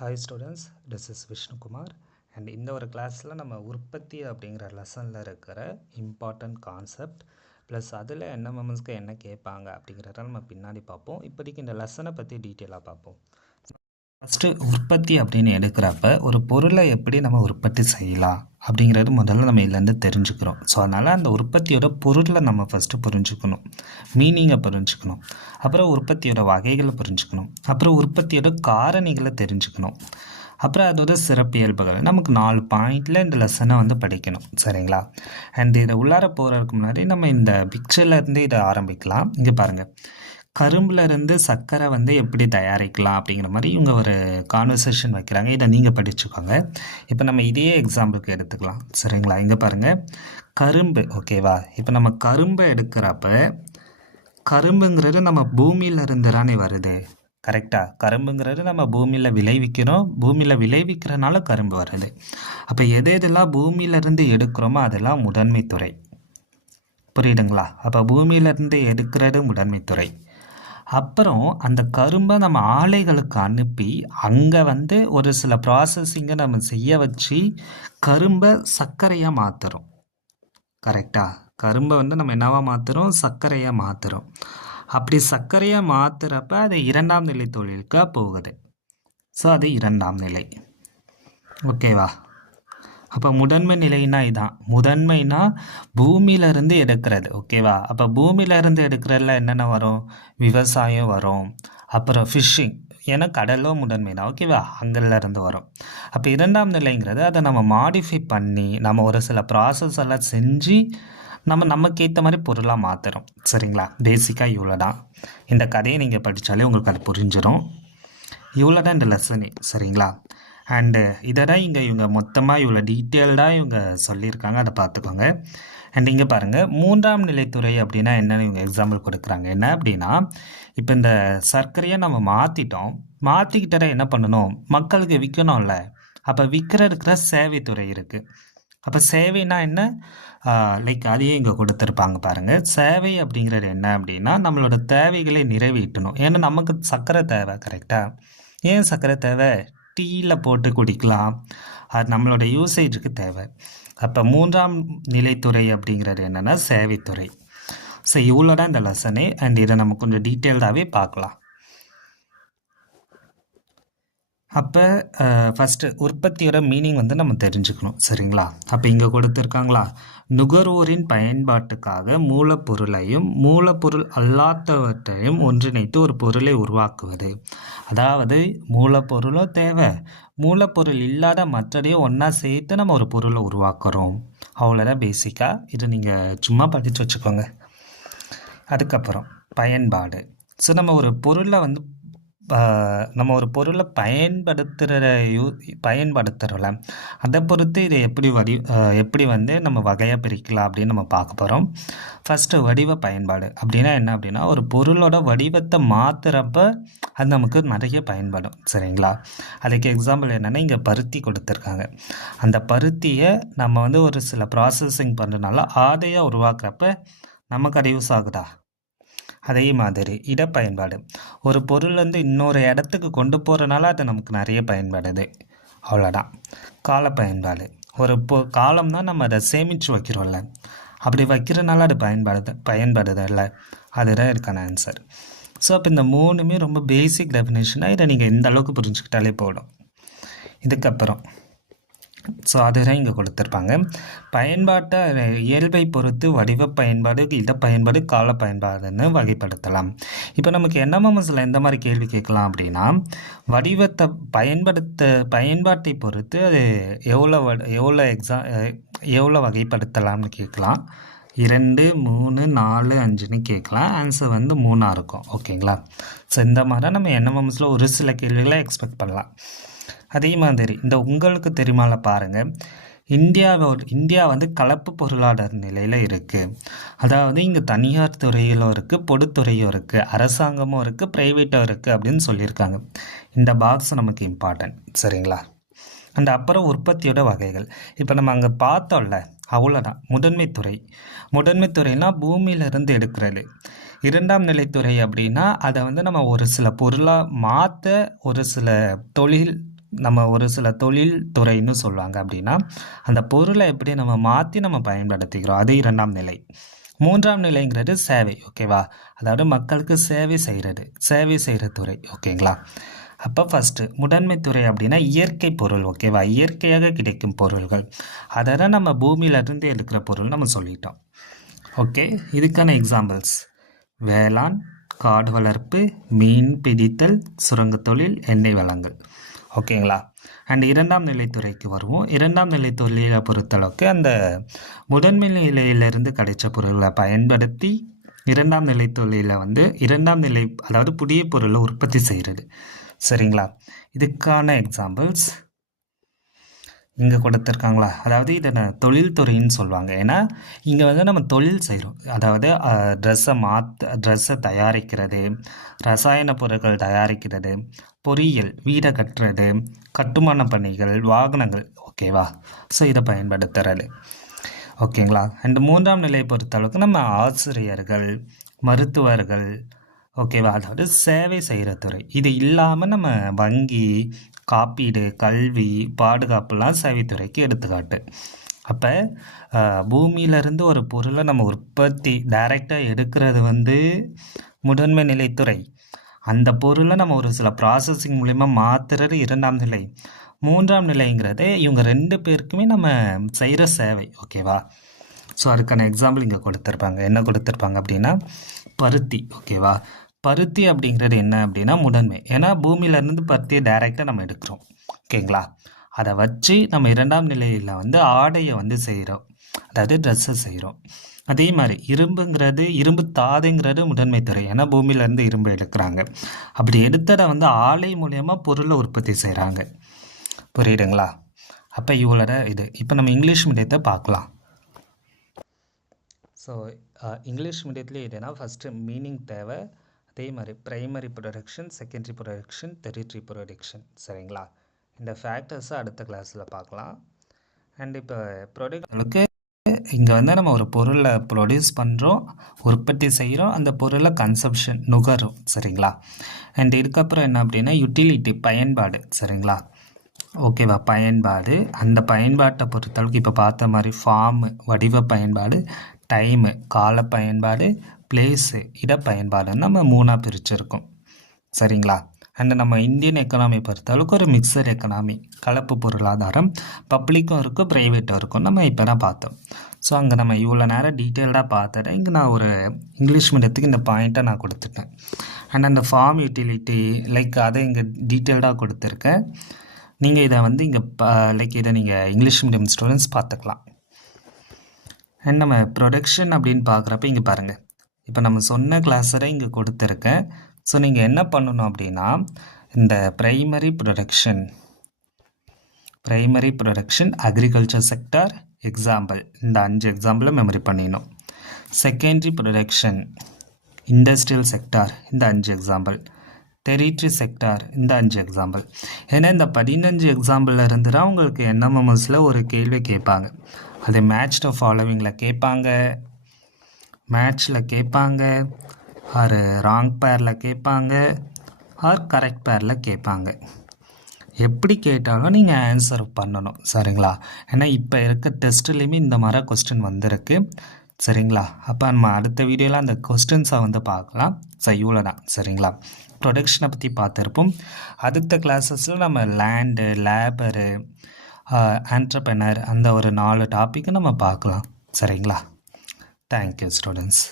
Hi students, this is Vishnukumar. And இந்த ஒரு கிளாஸில் நம்ம உற்பத்தி அப்படிங்கிற லெசனில் இருக்கிற இம்பார்ட்டண்ட் கான்செப்ட் ப்ளஸ் அதில் என்எம்எம்எஸ்க்கு என்ன கேட்பாங்க அப்படிங்கிறத நம்ம பின்னாடி பார்ப்போம். இப்போதைக்கு இந்த லெசனை பற்றி டீட்டெயிலாக பார்ப்போம். ஃபஸ்ட்டு உற்பத்தி அப்படின்னு எடுக்கிறப்ப ஒரு பொருளை எப்படி நம்ம உற்பத்தி செய்யலாம் அப்படிங்கிறது முதல்ல நம்ம இதுலேருந்து தெரிஞ்சுக்கிறோம். ஸோ அதனால் அந்த உற்பத்தியோட பொருளை நம்ம ஃபஸ்ட்டு புரிஞ்சுக்கணும், மீனிங்கை புரிஞ்சுக்கணும், அப்புறம் உற்பத்தியோட வகைகளை புரிஞ்சுக்கணும், அப்புறம் உற்பத்தியோட காரணிகளை தெரிஞ்சுக்கணும், அப்புறம் அதோட சிறப்பியல்புகள். நமக்கு 4 பாயிண்டில் இந்த லெசனை வந்து படிக்கணும், சரிங்களா? அண்ட் இதை உள்ளார போகிறதுக்கு முன்னாடி நம்ம இந்த பிக்சர்லேருந்து இதை ஆரம்பிக்கலாம். இங்கே பாருங்கள், கரும்புல இருந்து சர்க்கரை வந்து எப்படி தயாரிக்கலாம் அப்படிங்கிற மாதிரி இவங்க ஒரு கான்வர்சேஷன் வைக்கிறாங்க. இதை நீங்கள் படிச்சுக்கோங்க. இப்போ நம்ம இதையே எக்ஸாம்பிளுக்கு எடுத்துக்கலாம், சரிங்களா? இங்கே பாருங்கள், கரும்பு, ஓகேவா? இப்போ நம்ம கரும்பை எடுக்கிறப்ப கரும்புங்கிறது நம்ம பூமியில் இருந்து தானே வருது, கரெக்டாக? கரும்புங்கிறது நம்ம பூமியில் விளைவிக்கிறோம், பூமியில் விளைவிக்கிறனால கரும்பு வருது. அப்போ எது எதெல்லாம் பூமியிலேருந்து எடுக்கிறோமோ அதெல்லாம் முதன்மை துறை, புரியுதுங்களா? அப்போ பூமியிலேருந்து எடுக்கிறது முதன்மை துறை. அப்புறம் அந்த கரும்பை நம்ம ஆலைகளுக்கு அனுப்பி அங்கே வந்து ஒரு சில ப்ராசஸிங்கை நம்ம செய்ய வச்சு கரும்பை சர்க்கரையாக மாற்றுறோம், கரெக்டாக? கரும்பை வந்து நம்ம என்னவா மாற்றுறோம்? சர்க்கரையாக மாற்றுறோம். அப்படி சர்க்கரையாக மாற்றுறப்ப அது 2ஆம் நிலை தொழிலுக்காக போகுது. ஸோ அது 2ஆம் நிலை, ஓகேவா? அப்போ முதன்மை நிலைனா இதான். முதன்மைனா பூமியிலேருந்து எடுக்கிறது, ஓகேவா? அப்போ பூமியிலேருந்து எடுக்கிறதுல என்னென்ன வரும்? விவசாயம் வரும், அப்புறம் ஃபிஷ்ஷிங், ஏன்னா கடலும் முதன்மை தான், ஓகேவா? அங்கேருந்து வரும். அப்போ 2ஆம் நிலைங்கிறது அதை நம்ம மாடிஃபை பண்ணி நம்ம ஒரு சில ப்ராசஸ் எல்லாம் செஞ்சு நமக்கு ஏற்ற மாதிரி பொருளாக மாற்றுறோம், சரிங்களா? பேசிக்காக இவ்வளோ தான். இந்த கதையை நீங்கள் படித்தாலே உங்களுக்கு அது புரிஞ்சிடும். இவ்வளோ தான் இந்த லெசனு, சரிங்களா? அண்டு இதை தான் இவங்க மொத்தமாக இவ்வளோ டீட்டெயில்டாக இவங்க சொல்லியிருக்காங்க, அதை பார்த்துக்கோங்க. அண்ட் இங்கே பாருங்கள், 3ஆம் நிலைத்துறை அப்படின்னா என்னென்னு இவங்க எக்ஸாம்பிள் கொடுக்குறாங்க. என்ன அப்படின்னா, இப்போ இந்த சர்க்கரையை நம்ம மாற்றிக்கிட்டே என்ன பண்ணணும்? மக்களுக்கு விற்கணும்ல. அப்போ விற்கிறதுக்குற சேவைத்துறை இருக்குது. அப்போ சேவைனா என்ன? லைக் அதையே இங்கே கொடுத்துருப்பாங்க பாருங்கள். சேவை அப்படிங்கிறது என்ன அப்படின்னா, நம்மளோட தேவைகளை நிறைவேற்றணும். ஏன்னா நமக்கு சர்க்கரை தேவை, கரெக்டாக? ஏன் சர்க்கரை தேவை? டீயில் போட்டு குடிக்கலாம், அது நம்மளோட யூசேஜுக்கு தேவை. அப்போ 3ஆம் நிலைத்துறை அப்படிங்கிறது என்னென்னா சேவைத்துறை. ஸோ இவ்வளோ தான் இந்த லெசனே. அண்ட் இதை நம்ம கொஞ்சம் டீட்டெயில்டாகவே பார்க்கலாம். அப்போ ஃபஸ்ட்டு உற்பத்தியோட மீனிங் வந்து நம்ம தெரிஞ்சுக்கணும், சரிங்களா? அப்போ இங்கே கொடுத்துருக்காங்களா, நுகர்வோரின் பயன்பாட்டுக்காக மூலப்பொருளையும் மூலப்பொருள் அல்லாதவற்றையும் ஒன்றிணைத்து ஒரு பொருளை உருவாக்குவது. அதாவது மூலப்பொருளும் தேவை, மூலப்பொருள் இல்லாத மற்றதையும் ஒன்றா சேர்த்து நம்ம ஒரு பொருளை உருவாக்குறோம். அவ்வளோதான் பேசிக்காக. இது நீங்கள் சும்மா படித்து வச்சுக்கோங்க. அதுக்கப்புறம் பயன்பாடு. ஸோ நம்ம ஒரு பொருளை பயன்படுத்துகிறோம்ல, அதை பொறுத்து இதை எப்படி வந்து நம்ம வகையாக பிரிக்கலாம் அப்படின்னு நம்ம பார்க்க போகிறோம். ஃபஸ்ட்டு வடிவ பயன்பாடு அப்படின்னா என்ன அப்படின்னா, ஒரு பொருளோட வடிவத்தை மாற்றுறப்ப அது நமக்கு நிறைய பயன்படும், சரிங்களா? அதுக்கு எக்ஸாம்பிள் என்னென்னா, இங்கே பருத்தி கொடுத்துருக்காங்க. அந்த பருத்தியை நம்ம வந்து ஒரு சில ப்ராசஸிங் பண்ணுறதுனால ஆடையாக உருவாக்குறப்ப நமக்கு அது யூஸ் ஆகுதா? அதே மாதிரி இடப்பயன்பாடு, ஒரு பொருள் வந்து இன்னொரு இடத்துக்கு கொண்டு போகிறனால அது நமக்கு நிறைய பயன்படுது, அவ்வளோதான். கால பயன்பாடு, ஒரு காலம்னா நம்ம அதை சேமித்து வைக்கிறோம்ல, அப்படி வைக்கிறனால அது பயன்படுதில்ல, அதுதான் இருக்கான ஆன்சர். ஸோ அப்போ இந்த 3மே ரொம்ப பேசிக் டெஃபினேஷனாக, இதை நீங்கள் இந்த அளவுக்கு புரிஞ்சுக்கிட்டாலே போடும். இதுக்கப்புறம் ஸோ அதுதான் இங்கே கொடுத்துருப்பாங்க. பயன்பாட்டை இயல்பை பொறுத்து வடிவ பயன்பாடு, இடப்பயன்பாடு, கால பயன்பாடுன்னு வகைப்படுத்தலாம். இப்போ நமக்கு என்எம்எம்எஸ்ல எந்த மாதிரி கேள்வி கேட்கலாம் அப்படின்னா, வடிவத்தை பயன்பாட்டை பொறுத்து அது எவ்வளோ வகைப்படுத்தலாம்னு கேட்கலாம். 2, 3, 4, 5ன்னு கேட்கலாம். ஆன்சர் வந்து 3ஆக இருக்கும், ஓகேங்களா? ஸோ இந்த மாதிரி நம்ம என்எம்எம்எஸ்ல ஒரு சில கேள்விகளை எக்ஸ்பெக்ட் பண்ணலாம். அதே மாதிரி இந்த உங்களுக்கு தெரியுமால பாருங்கள், இந்தியா வந்து கலப்பு பொருளாதார நிலையில் இருக்குது. அதாவது இங்கே தனியார் துறையிலும் இருக்குது, பொதுத்துறையும் இருக்குது, அரசாங்கமும் இருக்குது, ப்ரைவேட்டும் இருக்குது அப்படின்னு சொல்லியிருக்காங்க. இந்த பாக்ஸ் நமக்கு இம்பார்ட்டன்ட், சரிங்களா? அண்ட் அப்புறம் உற்பத்தியோட வகைகள். இப்போ நம்ம அங்கே பார்த்தோம்ல, அவ்வளோதான். முதன்மைத்துறைனா பூமியிலிருந்து எடுக்கிறது. 2ஆம் நிலைத்துறை அப்படின்னா அதை வந்து நம்ம ஒரு சில பொருளாக மாற்ற ஒரு சில தொழில் நம்ம ஒரு சில தொழில் துறைன்னு சொல்லுவாங்க அப்படின்னா அந்த பொருளை எப்படி நம்ம மாற்றி நம்ம பயன்படுத்திக்கிறோம், அது 2ஆம் நிலை. 3ஆம் நிலைங்கிறது சேவை. ஓகேவா, அதாவது மக்களுக்கு சேவை செய்கிற துறை. ஓகேங்களா. அப்போ ஃபஸ்ட்டு முதன்மை துறை அப்படின்னா இயற்கை பொருள். ஓகேவா, இயற்கையாக கிடைக்கும் பொருள்கள், அதை தான் நம்ம பூமியிலேருந்து எடுக்கிற பொருள் நம்ம சொல்லிட்டோம். ஓகே, இதுக்கான எக்ஸாம்பிள்ஸ் வேளாண், காடு வளர்ப்பு, மீன் பிடித்தல், சுரங்கத் தொழில், எண்ணெய் வளங்கள். ஓகேங்களா. அண்ட் 2ஆம் நிலைத்துறைக்கு வருவோம். 2ஆம் நிலை தொழிலை பொறுத்தளவுக்கு அந்த முதன்மை நிலையிலிருந்து கிடைச்ச பொருளை பயன்படுத்தி 2ஆம் நிலை தொழிலில் வந்து 2ஆம் நிலை, அதாவது புதிய பொருளை உற்பத்தி செய்கிறது. சரிங்களா. இதுக்கான எக்ஸாம்பிள்ஸ் இங்கே கொடுத்துருக்காங்களா, அதாவது இதை தொழில்துறைன்னு சொல்லுவாங்க. ஏன்னா இங்கே வந்து நம்ம தொழில் செய்கிறோம், அதாவது ட்ரெஸ்ஸை தயாரிக்கிறது, ரசாயன பொருட்கள் தயாரிக்கிறது, பொறியியல், வீடை கட்டுறது, கட்டுமான பணிகள், வாகனங்கள். ஓகேவா, ஸோ இதை பயன்படுத்துறது. ஓகேங்களா. அண்ட் 3ஆம் நிலையை பொறுத்தளவுக்கு நம்ம ஆசிரியர்கள், மருத்துவர்கள். ஓகேவா, அதாவது சேவை செய்கிற துறை. இது இல்லாமல் நம்ம வங்கி, காப்பீடு, கல்வி, பாதுகாப்புலாம் சேவைத்துறைக்கு எடுத்துக்காட்டு. அப்போ பூமியிலேருந்து ஒரு பொருளை நம்ம உற்பத்தி டைரெக்டாக எடுக்கிறது வந்து முதன்மை நிலைத்துறை. அந்த பொருளை நம்ம ஒரு சில ப்ராசஸிங் மூலிமா மாற்றுறது 2ஆம் நிலை. 3ஆம் நிலைங்கிறது இவங்க 2 பேருக்குமே நம்ம செய்கிற சேவை. ஓகேவா. ஸோ அதுக்கான எக்ஸாம்பிள் இங்கே கொடுத்துருப்பாங்க. என்ன கொடுத்துருப்பாங்க அப்படின்னா பருத்தி. ஓகேவா, பருத்தி அப்படிங்கிறது என்ன அப்படின்னா முதன்மை. ஏன்னா பூமியிலேருந்து பருத்தியை டைரெக்டாக நம்ம எடுக்கிறோம். ஓகேங்களா. அதை வச்சு நம்ம 2ஆம் நிலையில் வந்து ஆடையை வந்து செய்கிறோம், அதாவது ட்ரெஸ்ஸை செய்கிறோம். அதே மாதிரி இரும்பு தாதுங்கிறது முதன்மை துறை. ஏன்னா பூமியிலேருந்து இரும்பு எடுக்கிறாங்க. அப்படி எடுத்ததை வந்து ஆலை மூலயமா பொருளை உற்பத்தி செய்கிறாங்க. புரியுதுங்களா. அப்போ இவ்வளோட இது. இப்போ நம்ம இங்கிலீஷ் மீடியத்தை பார்க்கலாம். ஸோ இங்கிலீஷ் மீடியத்துலேயே இதுனா ஃபஸ்ட்டு மீனிங் தேவை. அதே மாதிரி primary production, secondary production, territory production. சரிங்களா. இந்த ஃபேக்டர்ஸை அடுத்த கிளாஸில் பார்க்கலாம். அண்ட் இப்போ ப்ரொடக்ஷனுக்கு இங்கே வந்து நம்ம ஒரு பொருளை ப்ரொடியூஸ் பண்ணுறோம், உற்பத்தி செய்கிறோம், அந்த பொருளை கன்சப்ஷன் நுகரும். சரிங்களா. அண்ட் இதுக்கப்புறம் என்ன அப்படின்னா யூட்டிலிட்டி, பயன்பாடு. சரிங்களா. ஓகேவா, பயன்பாடு. அந்த பயன்பாட்டை பொறுத்தளவுக்கு இப்போ பார்த்த மாதிரி ஃபார்மு, வடிவ பயன்பாடு, டைமு, கால பயன்பாடு, பிளேஸு, இட பயன்பாடுன்னு நம்ம 3ஆக பிரிச்சிருக்கோம். சரிங்களா. அண்ட் நம்ம இந்தியன் எக்கனாமி பொறுத்தளவுக்கு ஒரு மிக்சர் எக்கனாமி, கலப்பு பொருளாதாரம், பப்ளிக்கும் இருக்கும், ப்ரைவேட்டும் இருக்கும். நம்ம இப்போ தான் பார்த்தோம். ஸோ அங்கே நம்ம இவ்வளோ நேரம் டீட்டெயில்டாக பார்த்துட்டேன். இங்கே நான் ஒரு இங்கிலீஷ் மீடியத்துக்கு இந்த பாயிண்ட்டை நான் கொடுத்துட்டேன். அண்ட் அந்த ஃபார்ம், யூட்டிலிட்டி, லைக் அதை இங்கே டீட்டெயில்டாக கொடுத்துருக்கேன். நீங்கள் இதை வந்து இங்கே இதை நீங்கள் இங்கிலீஷ் மீடியம் ஸ்டூடெண்ட்ஸ் பார்த்துக்கலாம். அண்ட் நம்ம ப்ரொடக்ஷன் அப்படின்னு பார்க்குறப்ப இங்கே பாருங்கள், இப்போ நம்ம சொன்ன கிளாஸரை இங்கே கொடுத்துருக்கேன். ஸோ நீங்கள் என்ன பண்ணணும் அப்படின்னா இந்த primary production agriculture sector example, இந்த 5 எக்ஸாம்பிளை மெமரி பண்ணிடணும். செகண்டரி ப்ரொடக்ஷன் இண்டஸ்ட்ரியல் செக்டார், இந்த 5 எக்ஸாம்பிள். டெரிட்டரி செக்டார், இந்த 5 எக்ஸாம்பிள். ஏன்னா இந்த 15 எக்ஸாம்பிளில் இருந்து தான் உங்களுக்கு என்எம்எம்எஸில் ஒரு கேள்வி கேட்பாங்க. அது மேட்ச் த ஃபாலோவிங்கில் கேட்பாங்க, மேட்ச்சில் கேட்பாங்க, ஆர் ராங் பேரில் கேட்பாங்க, ஆர் கரெக்ட் பேரில் கேட்பாங்க. எப்படி கேட்டாலும் நீங்கள் ஆன்சர் பண்ணணும். சரிங்களா. ஏன்னா இப்போ இருக்க டெஸ்ட்லேயுமே இந்த மாதிரி கொஸ்டின் வந்திருக்கு. சரிங்களா. அப்போ நம்ம அடுத்த வீடியோவில் அந்த கொஸ்டின்ஸை வந்து பார்க்கலாம். ஸோ இவ்வளோ தான். சரிங்களா. ப்ரொடக்ஷனை பற்றி பார்த்துருப்போம். அடுத்த கிளாஸஸில் நம்ம லேண்டு, லேபரு, ஆண்டர்ப்ரனர், அந்த ஒரு 4 டாப்பிக்கு நம்ம பார்க்கலாம். சரிங்களா. Thank you students.